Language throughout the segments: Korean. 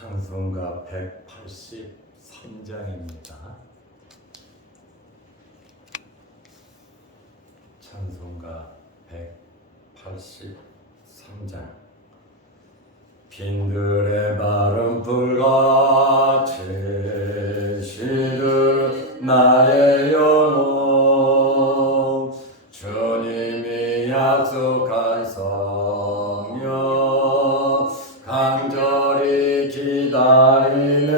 찬송가 183장입니다. 찬송가 183장. 빈들의 마른 불같이 시들 나의 영혼, 주님이 약속한 성령 간절히 기다리네.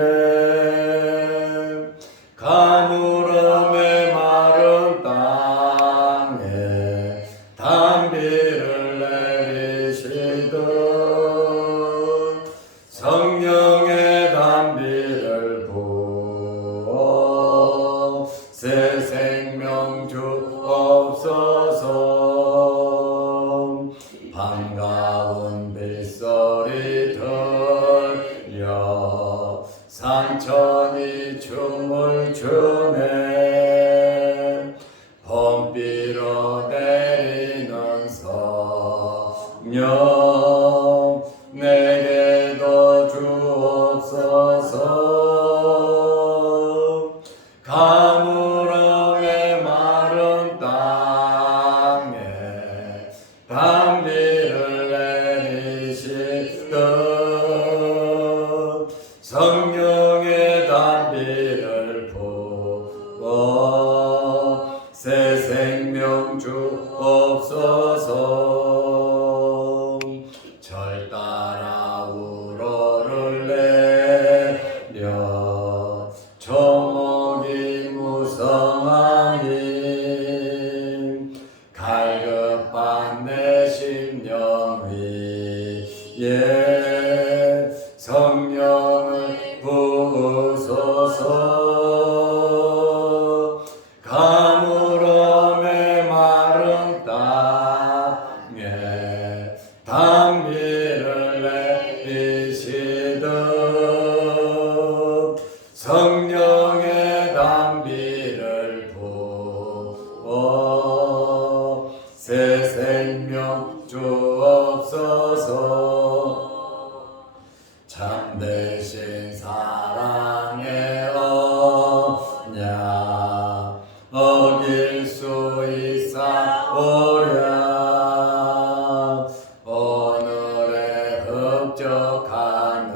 가물음의 마른 땅에 단비를 내리시듯 성령의 단비를 부어 새 생명 주옵소서. 반가운 빗소리 들려 산천이 춤을 추네. 봄비로 내리는 성령 내게도 주옵소서. 가물음의 마른 땅에 단비를 내리시듯 성령의 단비를 부어 새 생명 주옵소서. 절 따라 우러를 내려 조목이 무성하니 갈급한 내 심령 위에 성령을 부으소서. 가물음의 마른 땅에 단비를 내리시듯 성령의 단비를 부어 새 생명 주옵소서. 참되신 사랑의 언약 어길 수 있사오랴. 오늘의 흡족한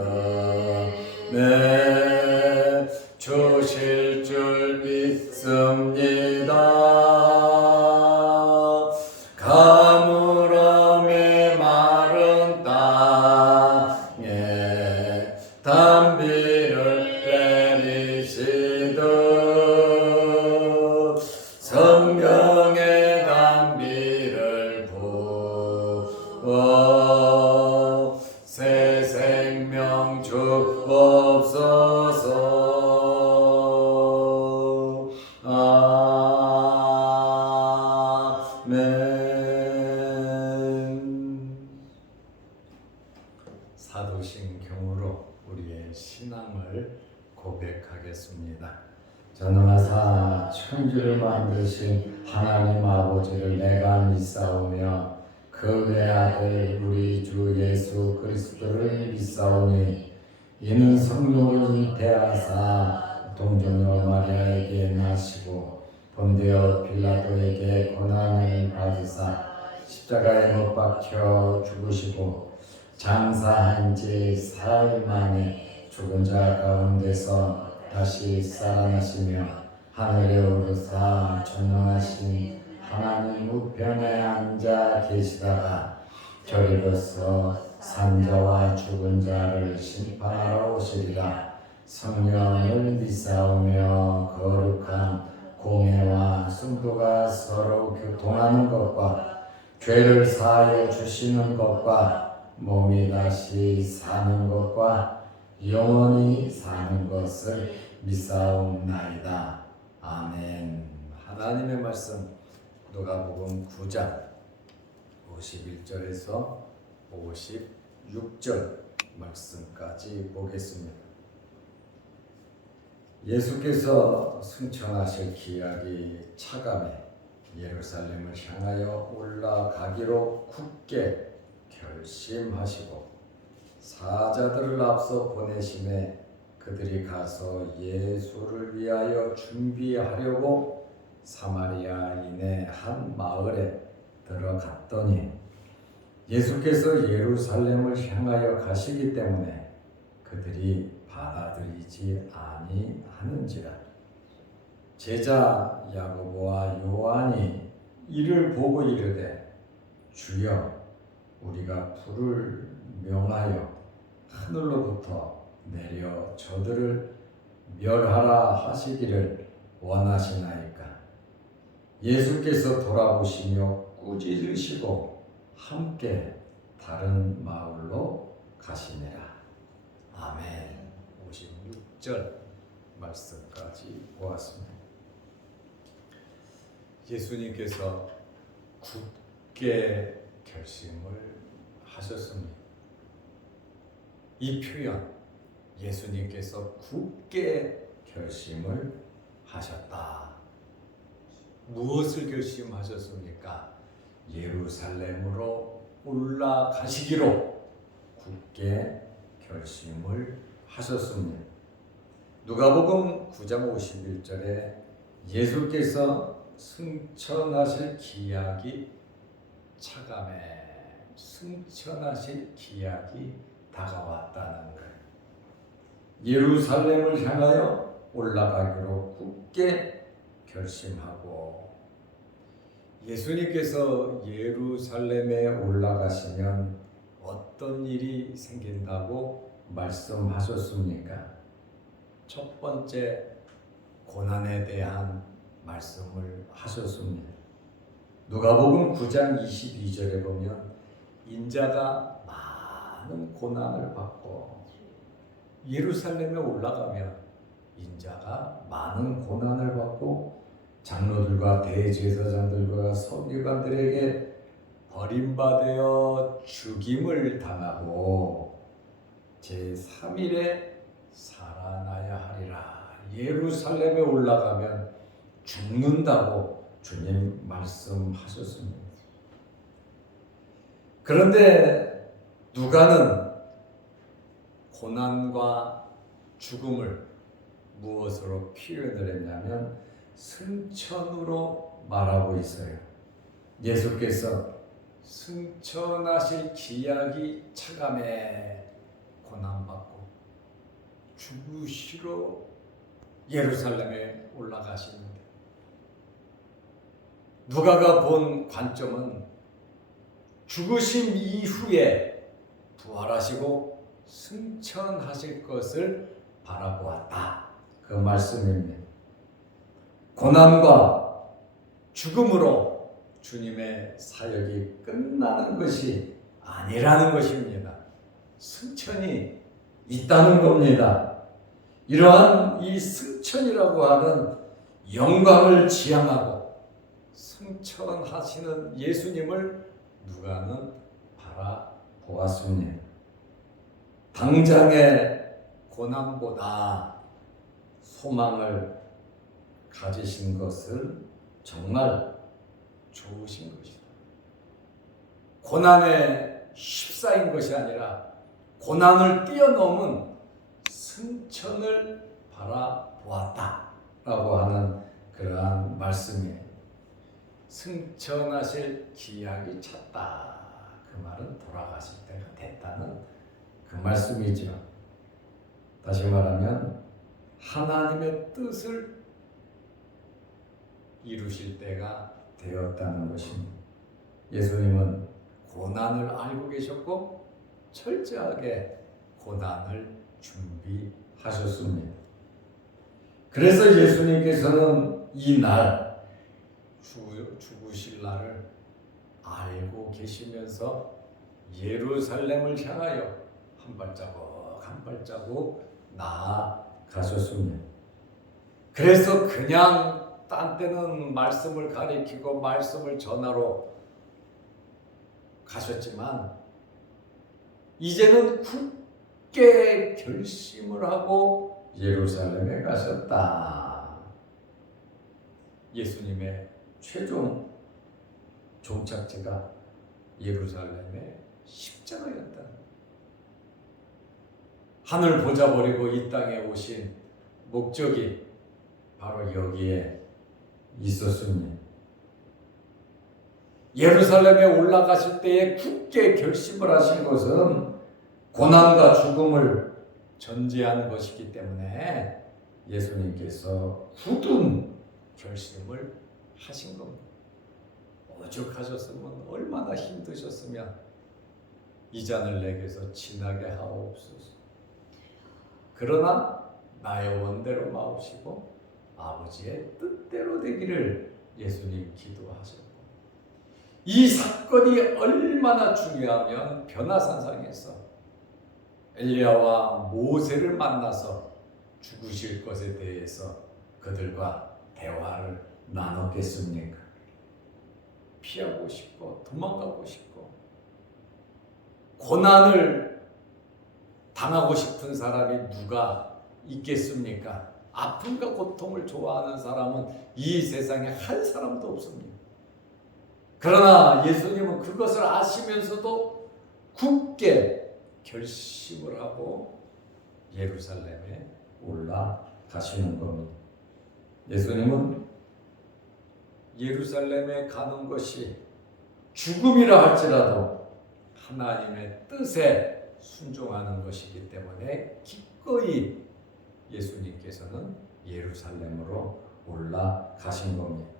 은혜 주실 줄 믿습니다. 가물음의 마른 땅에 단비를 내리시듯 성령의 단비를 부어 새 생명 주옵소서. 아멘. 사도신경으로 우리의 신앙을 고백하겠습니다. 전능하사 천지를 만드신 하나님 아버지를 내가 믿사오며 그 외아들 우리 주 예수 그리스도를 믿사오니 이는 성령을 잉태하사 동정녀 마리아에게 나시고 본디오 빌라도에게 고난을 받으사 십자가에 못 박혀 죽으시고 장사한 지 사흘 만에 죽은 자 가운데서 다시 살아나시며 하늘에 오르사 전능하신 하나님 우편에 앉아 계시다가 저리로서 산자와 죽은 자를 심판하러 오시리라. 성령을 믿사오며 거룩한 공회와 순도가 서로 교통하는 것과 죄를 사하여 주시는 것과 몸이 다시 사는 것과 영원히 사는 것을 믿사옵나이다. 아멘. 하나님의 말씀 누가복음 9장 51절에서 56절 말씀까지 보겠습니다. 예수께서 승천하실 기약이 차감해 예루살렘을 향하여 올라가기로 굳게 결심하시고 사자들을 앞서 보내심에 그들이 가서 예수를 위하여 준비하려고 사마리아인의 한 마을에 들어갔더니 예수께서 예루살렘을 향하여 가시기 때문에 그들이 받아들이지 아니하는지라. 제자 야고보와 요한이 이를 보고 이르되 주여 우리가 불을 명하여 하늘로부터 내려 저들을 멸하라 하시기를 원하시나이까. 예수께서 돌아보시며 꾸짖으시고 함께 다른 마을로 가시니라. 아멘. 56절 말씀까지 보았습니다. 예수님께서 굳게 결심을 하셨습니다. 이 표현, 예수님께서 굳게 결심을 하셨다. 무엇을 결심하셨습니까? 예루살렘으로 올라가시기로 굳게 결심을 하셨습니다. 누가복음 9장 51절에 예수께서 승천하실 기약이 차감해 승천하실 기약이 다가왔다는 것. 예루살렘을 향하여 올라가기로 굳게 결심하고 예수님께서 예루살렘에 올라가시면 어떤 일이 생긴다고 말씀하셨습니까? 첫 번째 고난에 대한 말씀을 하셨습니다. 누가복음 9장 22절에 보면 인자가 많은 고난을 받고 예루살렘에 올라가면 인자가 많은 고난을 받고 장로들과 대제사장들과 서기관들에게 버림받아 죽임을 당하고 제3일에 살아나야 하리라. 예루살렘에 올라가면 죽는다고 주님 말씀하셨습니다. 그런데 누가는 고난과 죽음을 무엇으로 표현을 했냐면 승천으로 말하고 있어요. 예수께서 승천하실 기약이 차감해 고난받고 죽으시러 예루살렘에 올라가십니다. 누가가 본 관점은 죽으심 이후에 부활하시고 승천하실 것을 바라보았다. 그 말씀입니다. 고난과 죽음으로 주님의 사역이 끝나는 것이 아니라는 것입니다. 승천이 있다는 겁니다. 이러한 이 승천이라고 하는 영광을 지향하고 승천하시는 예수님을 누가는 바라보았습니다. 당장의 고난보다 소망을 가지신 것은 정말 좋으신 것이다. 고난에 휩싸인 것이 아니라 고난을 뛰어넘은 승천을 바라보았다라고 하는 그러한 말씀이에요. 승천하실 기약이 찼다. 그 말은 돌아가실 때가 됐다는 그 말씀이죠. 다시 말하면 하나님의 뜻을 이루실 때가 되었다는 것입니다. 예수님은 고난을 알고 계셨고 철저하게 고난을 준비하셨습니다. 그래서 예수님께서는 이 날 죽으실 날을 알고 계시면서 예루살렘을 향하여 한 발자국 한 발자국 나아가셨습니다. 그래서 그냥 딴 때는 말씀을 가리키고 말씀을 전하러 가셨지만 이제는 굳게 결심을 하고 예루살렘에 가셨다. 예수님의 최종 종착지가 예루살렘의 십자가였다. 하늘 보자 버리고 이 땅에 오신 목적이 바로 여기에 있었습니다. 예루살렘에 올라가실 때에 굳게 결심을 하신 것은 고난과 죽음을 전제한 것이기 때문에 예수님께서 굳은 결심을 하신 겁니다. 오죽하셨으면 얼마나 힘드셨으면 이 잔을 내게서 지나게 하옵소서. 그러나 나의 원대로 마옵시고 아버지의 뜻대로 되기를 예수님 기도하셨고, 이 사건이 얼마나 중요하면 변화산상에서 엘리야와 모세를 만나서 죽으실 것에 대해서 그들과 대화를 나눴겠습니까? 피하고 싶고 도망가고 싶고 고난을 당하고 싶은 사람이 누가 있겠습니까? 아픔과 고통을 좋아하는 사람은 이 세상에 한 사람도 없습니다. 그러나 예수님은 그것을 아시면서도 굳게 결심을 하고 예루살렘에 올라가시는 겁니다. 예수님은 예루살렘에 가는 것이 죽음이라 할지라도 하나님의 뜻에 순종하는 것이기 때문에 기꺼이 예수님께서는 예루살렘으로 올라가신 겁니다.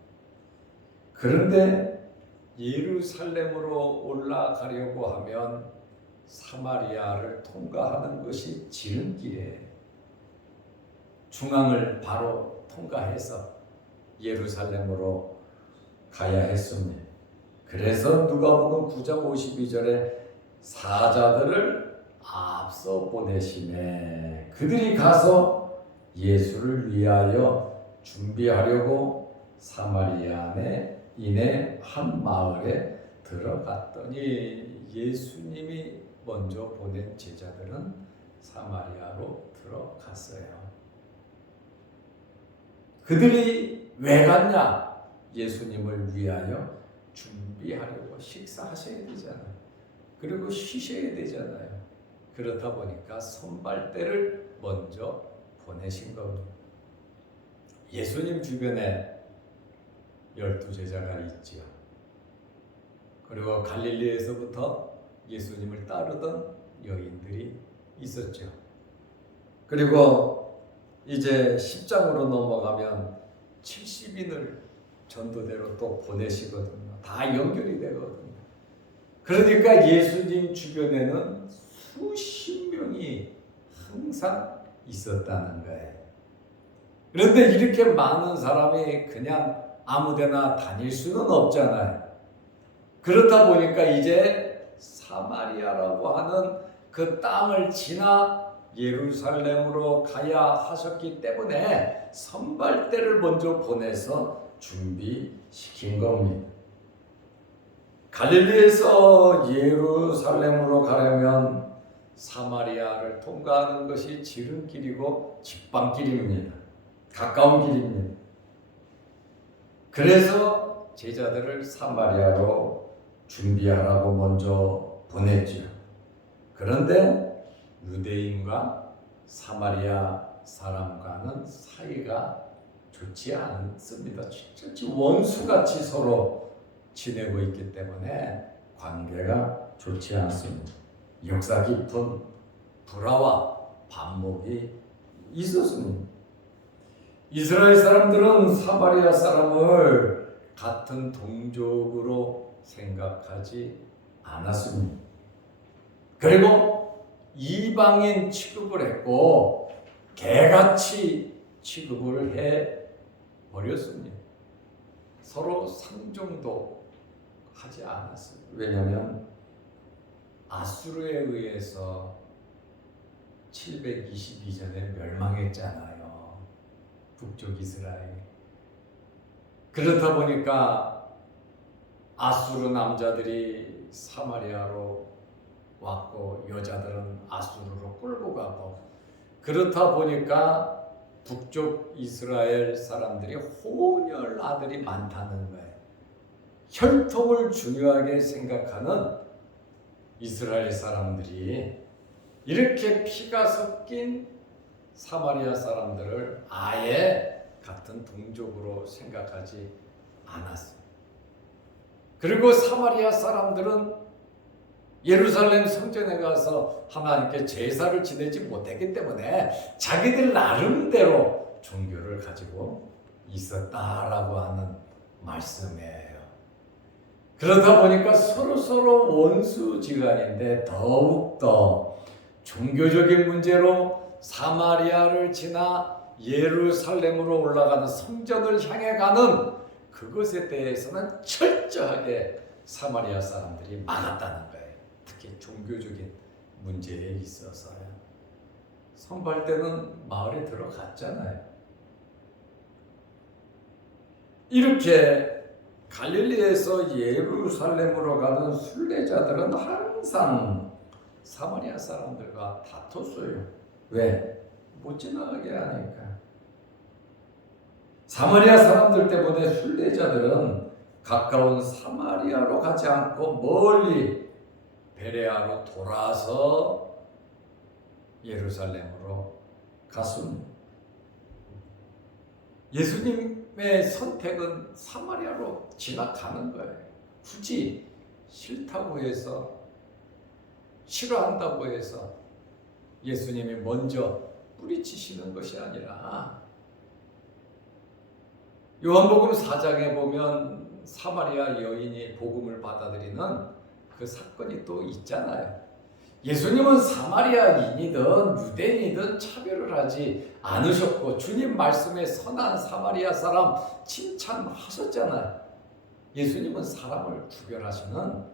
그런데 예루살렘으로 올라가려고 하면 사마리아를 통과하는 것이 지름길이에요. 중앙을 바로 통과해서 예루살렘으로 가야 했습니다. 그래서 누가복음 9장 52절에 사자들을 앞서 보내시매 그들이 가서 예수를 위하여 준비하려고 사마리아 이내 한 마을에 들어갔더니 예수님이 먼저 보낸 제자들은 사마리아로 들어갔어요. 그들이 왜 갔냐? 예수님을 위하여 준비하려고. 식사하셔야 되잖아요. 그리고 쉬셔야 되잖아요. 그렇다 보니까 선발대를 먼저 보내신 겁니다. 예수님 주변에 12제자가 있지요. 그리고 갈릴리에서부터 예수님을 따르던 여인들이 있었죠. 그리고 이제 10장으로 넘어가면 70인을 전도대로 또 보내시거든요. 다 연결이 되거든요. 그러니까 예수님 주변에는 수십 명이 항상 있었다는 거예요. 그런데 이렇게 많은 사람이 그냥 아무데나 다닐 수는 없잖아요. 그렇다 보니까 이제 사마리아라고 하는 그 땅을 지나 예루살렘으로 가야 하셨기 때문에 선발대를 먼저 보내서 준비시킨 겁니다. 갈릴리에서 예루살렘으로 가려면 사마리아를 통과하는 것이 지름길이고 직방길입니다. 가까운 길입니다. 그래서 제자들을 사마리아로 준비하라고 먼저 보냈죠. 그런데 유대인과 사마리아 사람과는 사이가 좋지 않습니다. 진짜 원수같이 서로 지내고 있기 때문에 관계가 좋지 않습니다. 역사 깊은 불화와 반목이 있었습니다. 이스라엘 사람들은 사마리아 사람을 같은 동족으로 생각하지 않았습니다. 그리고 이방인 취급을 했고 개같이 취급을 해버렸습니다. 서로 상종도 하지 않았어요. 왜냐하면 아수르에 의해서 722년에 멸망했잖아요. 북쪽 이스라엘. 그렇다 보니까 아수르 남자들이 사마리아로 왔고 여자들은 아수르로 끌고 가고, 그렇다 보니까 북쪽 이스라엘 사람들이 혼혈 아들이 많다는 거예요. 혈통을 중요하게 생각하는 이스라엘 사람들이 이렇게 피가 섞인 사마리아 사람들을 아예 같은 동족으로 생각하지 않았어요. 그리고 사마리아 사람들은 예루살렘 성전에 가서 하나님께 제사를 지내지 못했기 때문에 자기들 나름대로 종교를 가지고 있었다라고 하는 말씀이에요. 그러다 보니까 서로 원수지간인데 더욱더 종교적인 문제로 사마리아를 지나 예루살렘으로 올라가는 성전을 향해 가는 그것에 대해서는 철저하게 사마리아 사람들이 막았다는 거예요. 특히 종교적인 문제에 있어서요. 선발 때는 마을에 들어갔잖아요. 이렇게 갈릴리에서 예루살렘으로 가는 순례자들은 항상 사마리아 사람들과 다퉜어요. 왜? 못 지나가게 하니까. 사마리아 사람들 때문에 순례자들은 가까운 사마리아로 가지 않고 멀리 베레아로 돌아서 예루살렘으로 갔습니다. 예수님의 선택은 사마리아로 지나가는 거예요. 굳이 싫다고 해서, 싫어한다고 해서 예수님이 먼저 뿌리치시는 것이 아니라, 요한복음 4장에 보면 사마리아 여인이 복음을 받아들이는 그 사건이 또 있잖아요. 예수님은 사마리아인이든 유대인이든 차별을 하지 않으셨고 주님 말씀에 선한 사마리아 사람 칭찬하셨잖아요. 예수님은 사람을 구별하시는,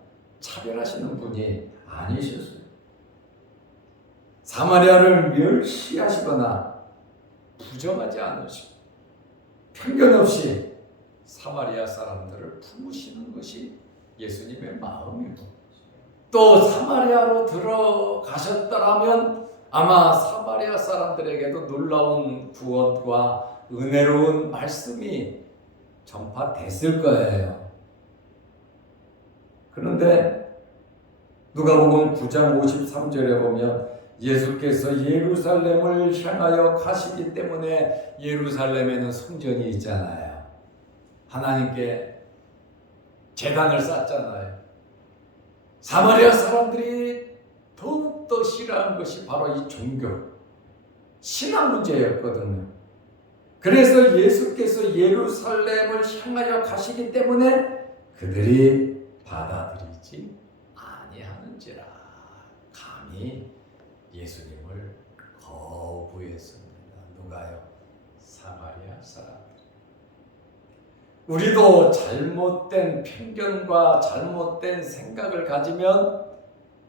차별하시는 분이 아니셨어요. 사마리아를 멸시하시거나 부정하지 않으시고 편견 없이 사마리아 사람들을 품으시는 것이 예수님의 마음이고, 또 사마리아로 들어가셨더라면 아마 사마리아 사람들에게도 놀라운 구원과 은혜로운 말씀이 전파됐을 거예요. 그런데 누가복음 9장 53절에 보면 예수께서 예루살렘을 향하여 가시기 때문에 예루살렘에는 성전이 있잖아요. 하나님께 제단을 쌓잖아요. 사마리아 사람들이 더욱더 싫어한 것이 바로 이 종교, 신앙 문제였거든요. 그래서 예수께서 예루살렘을 향하여 가시기 때문에 그들이 받아들이지 아니하는지라 감히 예수님을 거부했습니다. 누가요? 사마리아 사람들. 우리도 잘못된 편견과 잘못된 생각을 가지면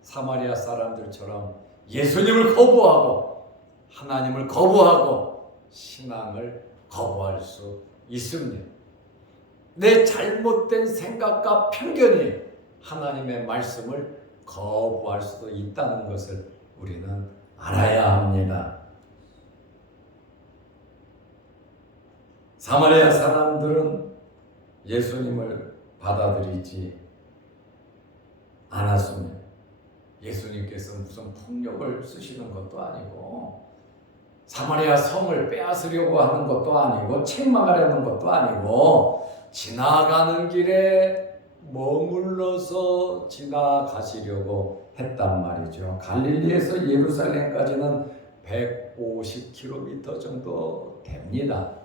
사마리아 사람들처럼 예수님을 거부하고 하나님을 거부하고 신앙을 거부할 수 있습니다. 내 잘못된 생각과 편견이 하나님의 말씀을 거부할 수도 있다는 것을 우리는 알아야 합니다. 사마리아 사람들은 예수님을 받아들이지 않았습니다. 예수님께서 무슨 폭력을 쓰시는 것도 아니고 사마리아 성을 빼앗으려고 하는 것도 아니고 책망하려는 것도 아니고 지나가는 길에 머물러서 지나가시려고 했단 말이죠. 갈릴리에서 예루살렘까지는 150km 정도 됩니다.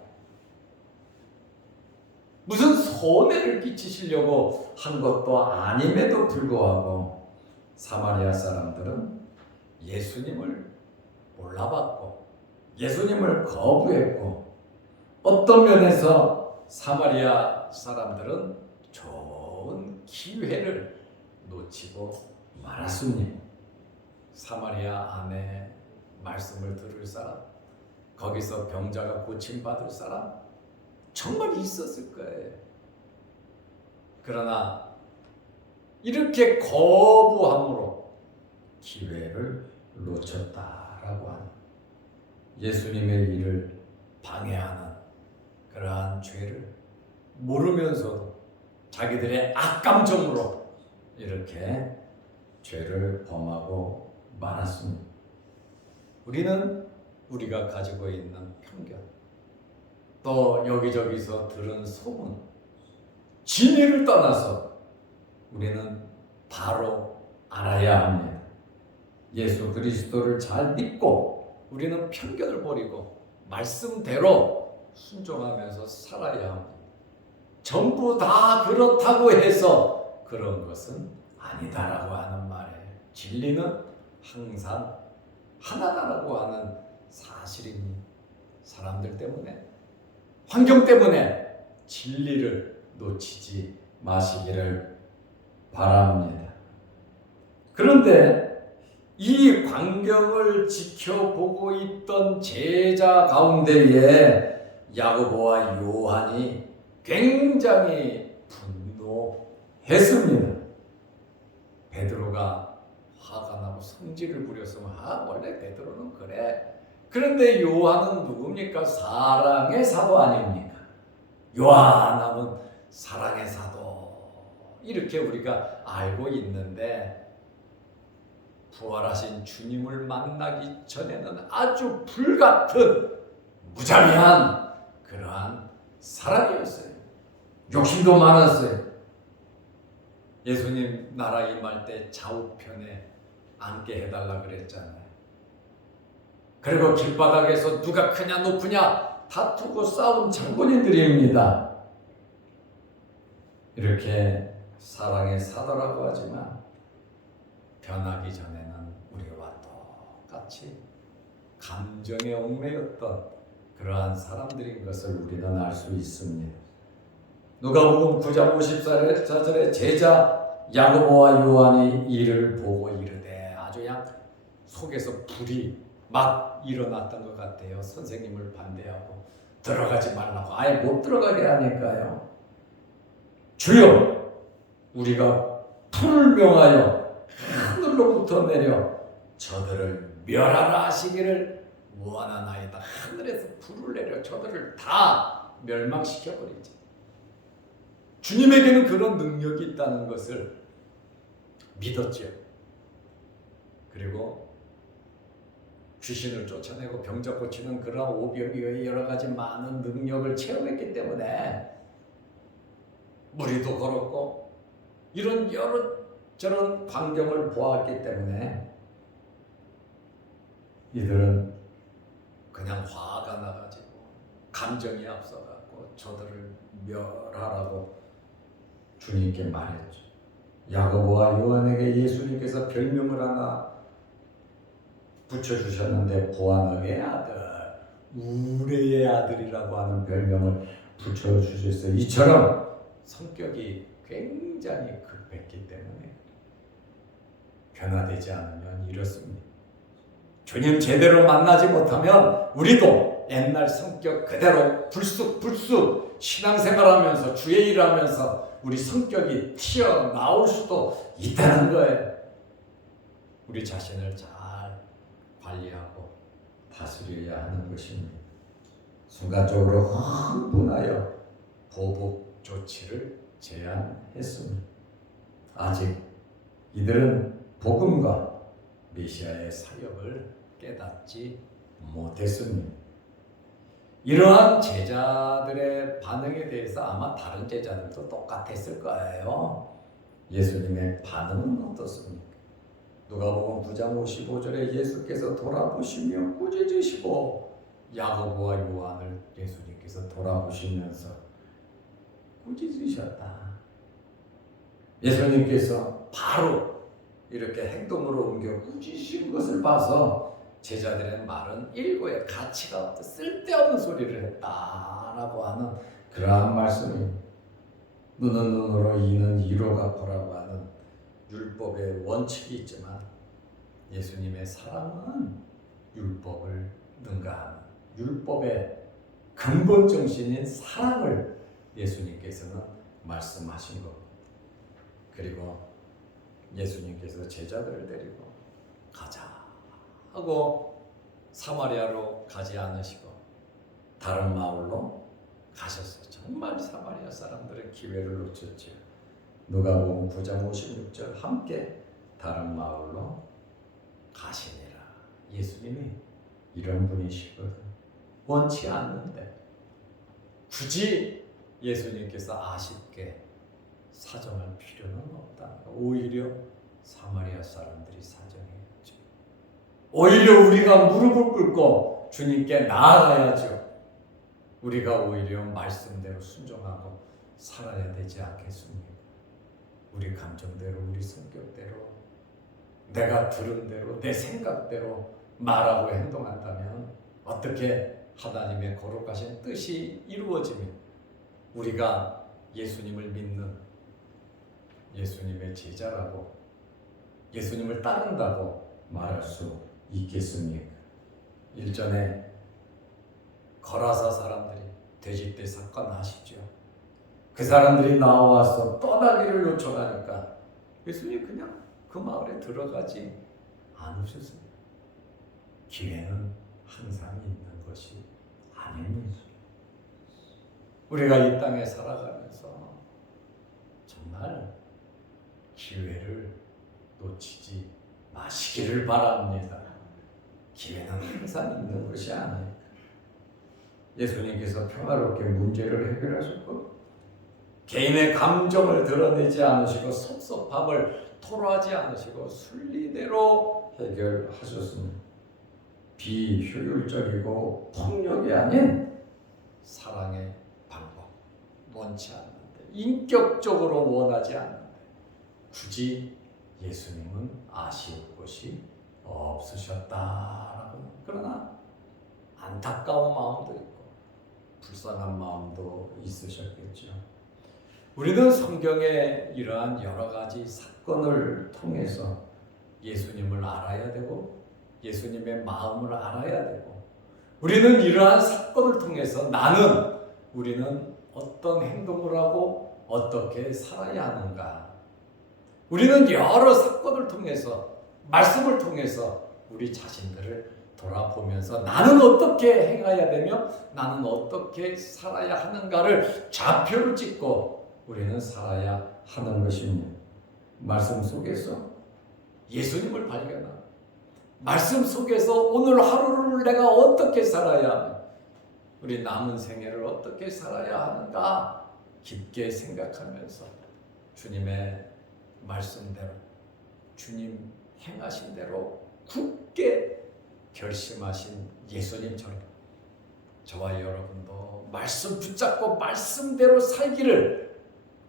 무슨 손해를 끼치시려고 한 것도 아님에도 불구하고 사마리아 사람들은 예수님을 몰라봤고 예수님을 거부했고, 어떤 면에서 사마리아 사람들은 좋은 기회를 놓치고 말았습니다. 사마리아 안에 말씀을 들을 사람, 거기서 병자가 고침받을 사람 정말 있었을 거예요. 그러나 이렇게 거부함으로 기회를 놓쳤다라고 하는, 예수님의 일을 방해하는 그러한 죄를 모르면서도 자기들의 악감정으로 이렇게 죄를 범하고 말았습니다. 우리는 우리가 가지고 있는 편견, 또 여기저기서 들은 소문, 진리를 떠나서 우리는 바로 알아야 합니다. 예수 그리스도를 잘 믿고 우리는 편견을 버리고 말씀대로 순종하면서 살아야 합니다. 전부 다 그렇다고 해서 그런 것은 아니다라고 하는 말이에요. 진리는 항상 하나다라고 하는 사실입니다. 사람들 때문에, 환경 때문에 진리를 놓치지 마시기를 바랍니다. 그런데 이 광경을 지켜보고 있던 제자 가운데에 야고보와 요한이 굉장히 분노했습니다. 베드로가 화가 나고 성질을 부렸으면 원래 베드로는 그래. 그런데 요한은 누굽니까? 사랑의 사도 아닙니까? 요한하면 사랑의 사도 이렇게 우리가 알고 있는데 부활하신 주님을 만나기 전에는 아주 불같은 무자비한 그러한 사람이었어요. 욕심도 많았어요. 예수님 나라 임할 때 좌우편에 앉게 해달라 그랬잖아요. 그리고 길바닥에서 누가 크냐 높으냐 다투고 싸운 장본인들입니다. 이렇게 사랑의 사도라고 하지만 변하기 전에는 우리와 똑같이 감정에 얽매였던 그러한 사람들인 것을 우리는 알 수 있습니다. 누가복음 9장 54절에 제자 야고보와 요한이 이를 보고 이르되, 아주 그냥 속에서 불이 막 일어났던 것 같아요. 선생님을 반대하고 들어가지 말라고 아예 못 들어가게 하니까요. 주여, 우리가 풀을 명하여 하늘로부터 내려 저들을 멸하라 하시기를 원하나이다. 하늘에서 불을 내려 저들을 다 멸망시켜버리지. 주님에게는 그런 능력이 있다는 것을 믿었죠. 그리고 귀신을 쫓아내고 병자 고치는 그런 오병이어의 여러 가지 많은 능력을 체험했기 때문에 무리도 걸었고 이런 여러 저런 광경을 보았기 때문에 이들은 그냥 화가 나가지고 감정이 앞서가고 저들을 멸하라고 주님께 말했죠. 야고보와 요한에게 예수님께서 별명을 하나 붙여주셨는데 보아너의 아들, 우레의 아들이라고 하는 별명을 붙여주셨어요. 이처럼 성격이 굉장히 급했기 때문에 변화되지 않으면 이렇습니다. 주님 제대로 만나지 못하면 우리도 옛날 성격 그대로 불쑥 신앙생활하면서 주의 일하면서 우리 성격이 튀어나올 수도 있다는 거예요. 우리 자신을 잘 관리하고 다스려야 하는 것입니다. 순간적으로 흥분하여 보복 조치를 제안했습니다. 아직 이들은 복음과 메시아의 사역을 깨닫지 못했습니다. 이러한 제자들의 반응에 대해서 아마 다른 제자들도 똑같았을 거예요. 예수님의 반응은 어떻습니까? 누가복음 9장 55절에 예수께서 돌아보시며 꾸짖으시고 야고보와 요한을 예수님께서 돌아보시면서 꾸짖으셨다. 예수님께서 바로 이렇게 행동으로 옮겨 꾸짖으신 것을 봐서 제자들의 말은 일고의 가치가 없다, 쓸데없는 소리를 했다라고 하는 그러한 말씀입니다. 눈은 눈으로 이는 이로 갚으라고 하는 율법의 원칙이 있지만 예수님의 사랑은 율법을 능가하는 율법의 근본 정신인 사랑을 예수님께서는 말씀하신 겁니다. 그리고 예수님께서 제자들을 데리고 가자 하고 사마리아로 가지 않으시고 다른 마을로 가셨어요. 정말 사마리아 사람들은 기회를 놓쳤죠. 누가복음 9장 56절 함께 다른 마을로 가시니라. 예수님이 이런 분이시거든. 원치 않는데 굳이 예수님께서 아쉽게 사정할 필요는 없다. 오히려 사마리아 사람들이 사정해야죠. 오히려 우리가 무릎을 꿇고 주님께 나아가야죠. 우리가 오히려 말씀대로 순종하고 살아야 되지 않겠습니까? 우리 감정대로, 우리 성격대로, 내가 들은 대로, 내 생각대로 말하고 행동한다면 어떻게 하나님의 거룩하신 뜻이 이루어지면 우리가 예수님을 믿는 예수님의 제자라고, 예수님을 따른다고 말할 수 있겠습니까? 일전에 거라사 사람들이 돼지떼 사건 아시죠? 그 사람들이 나와서 떠나기를 요청하니까 예수님 그냥 그 마을에 들어가지 않으셨습니다. 기회는 항상 있는 것이 아닙니다. 우리가 이 땅에 살아가면서 정말 기회를 놓치지 마시기를 바랍니다. 기회는 항상 있는 것이 아닙니다. 예수님께서 평화롭게 문제를 해결하셨고 개인의 감정을 드러내지 않으시고 섭섭함을 토로하지 않으시고 순리대로 해결하셨습니다. 비효율적이고 폭력이 아닌 사랑의 방법, 원치 않는데 인격적으로 원하지 않는데 굳이 예수님은 아쉬울 것이 없으셨다라고. 그러나 안타까운 마음도 있고 불쌍한 마음도 있으셨겠죠. 우리는 성경의 이러한 여러 가지 사건을 통해서 예수님을 알아야 되고 예수님의 마음을 알아야 되고, 우리는 이러한 사건을 통해서 우리는 어떤 행동을 하고 어떻게 살아야 하는가. 우리는 여러 사건을 통해서, 말씀을 통해서 우리 자신들을 돌아보면서 나는 어떻게 행해야 되며 나는 어떻게 살아야 하는가를 좌표를 찍고 우리는 살아야 하는 것입니다. 말씀 속에서 예수님을 발견하고 말씀 속에서 오늘 하루를 내가 어떻게 살아야 하며 우리 남은 생애를 어떻게 살아야 하는가 깊게 생각하면서 주님의 말씀대로, 주님 행하신 대로 굳게 결심하신 예수님처럼 저와 여러분도 말씀 붙잡고 말씀대로 살기를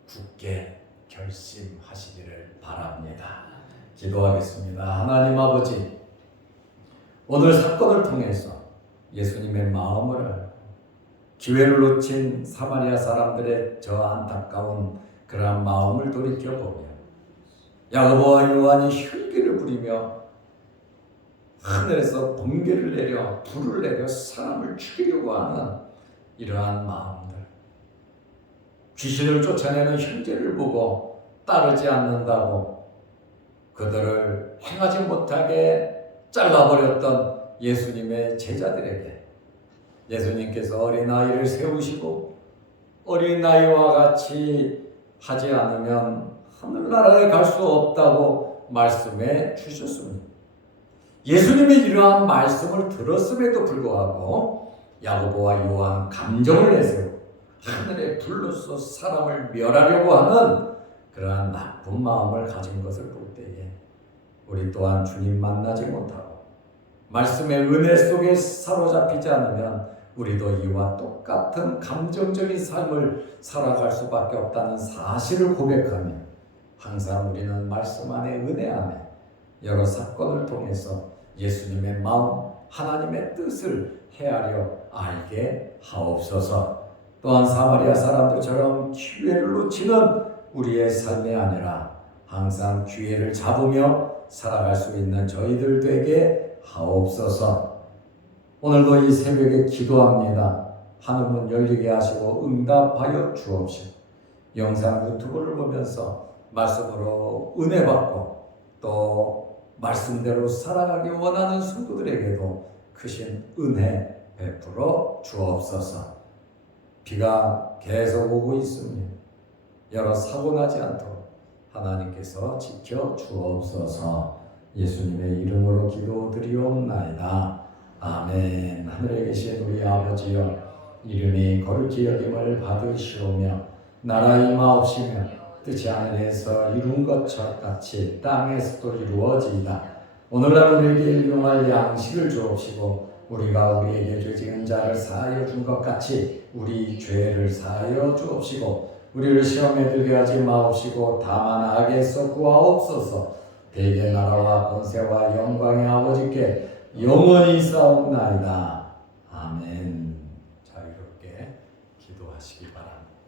굳게 결심하시기를 바랍니다. 기도하겠습니다. 하나님 아버지, 오늘 사건을 통해서 예수님의 마음을 알고 기회를 놓친 사마리아 사람들의 저 안타까운 그러한 마음을 돌이켜보며 야고보와 요한이 혈기를 부리며 하늘에서 번개를 내려 불을 내려 사람을 죽이려고 하는 이러한 마음들, 귀신을 쫓아내는 형제를 보고 따르지 않는다고 그들을 행하지 못하게 잘라버렸던 예수님의 제자들에게 예수님께서 어린아이를 세우시고 어린아이와 같이 하지 않으면 하늘나라에 갈 수 없다고 말씀해 주셨습니다. 예수님의 이러한 말씀을 들었음에도 불구하고 야고보와 요한 감정을 내세우고 하늘의 불로서 사람을 멸하려고 하는 그러한 나쁜 마음을 가진 것을 볼 때에 우리 또한 주님 만나지 못하고 말씀의 은혜 속에 사로잡히지 않으면 우리도 이와 똑같은 감정적인 삶을 살아갈 수밖에 없다는 사실을 고백하며 항상 우리는 말씀 안에, 은혜 안에 여러 사건을 통해서 예수님의 마음, 하나님의 뜻을 헤아려 알게 하옵소서. 또한 사마리아 사람들처럼 기회를 놓치는 우리의 삶이 아니라 항상 기회를 잡으며 살아갈 수 있는 저희들 되게 하옵소서. 오늘도 이 새벽에 기도합니다. 하늘문 열리게 하시고 응답하여 주옵시고 영상 유튜브를 보면서 말씀으로 은혜 받고 또 말씀대로 살아가기 원하는 성도들에게도 크신 은혜 베풀어 주옵소서. 비가 계속 오고 있습니다. 여러 사고 나지 않도록 하나님께서 지켜 주옵소서. 예수님의 이름으로 기도드리옵나이다. 아멘. 하늘에 계신 우리 아버지여, 이름이 거룩히 여김을 받으시오며 나라 임하옵시며 뜻이 하늘에서 이룬 것처럼 같이 땅에서도 이루어지이다. 오늘날 우리에게 일용할 양식을 주옵시고 우리가 우리에게 죄 지은 자를 사하여 준 것 같이 우리 죄를 사하여 주옵시고 우리를 시험에 들게 하지 마옵시고 다만 악에서 구하옵소서. 대개 나라와 권세와 영광의 아버지께 영원히 싸움나이다. 아멘. 자유롭게 기도하시기 바랍니다.